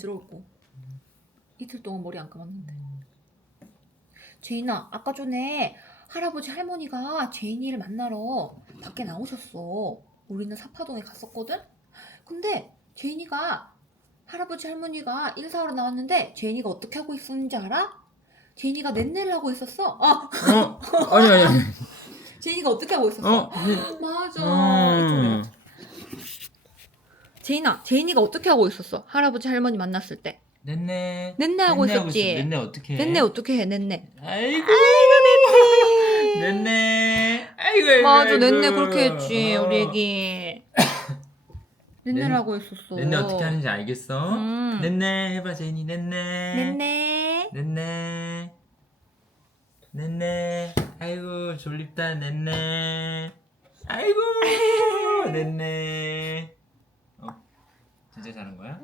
간지러웠고 이틀 동안 머리 안 감았는데 제인아 아까 전에 할아버지 할머니가 제인이를 만나러 밖에 나오셨어 우리는 사파동에 갔었거든 근데 제인이가 할아버지 할머니가 인사하러 나왔는데 제인이가 어떻게 하고 있었는지 알아? 제인이가 넷내를 하고 있었어 어 어? 아니 아니 아니. 제인이가 어떻게 하고 있었어 어? 네. 맞아 음. 제인아 제인이가 어떻게 하고 있었어 할아버지 할머니 만났을 때 넷네. 넷내 하고 있었지. 넷네 어떻게 해? 넷내 어떻게 해 넷내 아이고. 넷내 넷네. 아이고 아이고. 맞아 아이고. 넷내 그렇게 했지 어. 우리 애기 하고 있었어 넷네 어떻게 하는지 알겠어? 음. 넷네 해봐 제인이 넷네. 넷내 넷네. 넷네. 아이고 졸립다 넷네. 아이고 넷네. 어 진짜 자는 거야?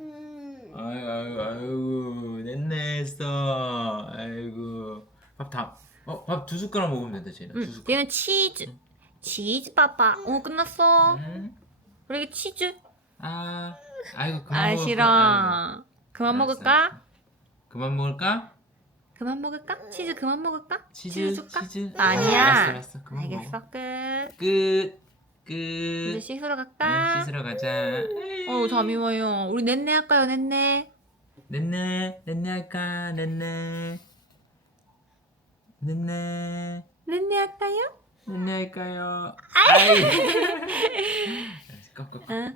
아이고 아이고 아이고 넷네 했어. 아이고 밥 다. 어밥 두 숟가락 먹으면 된다 제인아. 두 응, 숟가락. 얘는 치즈 치즈 빠빠 어 끝났어 음. 우리 치즈 아 아이고 그만 아 먹을 싫어 거. 그만 알았어, 먹을까? 알았어. 그만 먹을까? 그만 먹을까? 치즈 그만 먹을까? 치즈 줄까? 치즈. 아니야. 알았어 알았어. 그만 알겠어 먹어. 끝 끝. 끝. 이제 씻으러 응, 갈까? 씻으러 가자. 어 잠이 와요 우리 넷내 할까요 넷내? 넷네 넷네 할까 넷네. 넷네 넷내 할까요? 넷네 할까요? 아이. 꺾, 꺾, 꺾. 응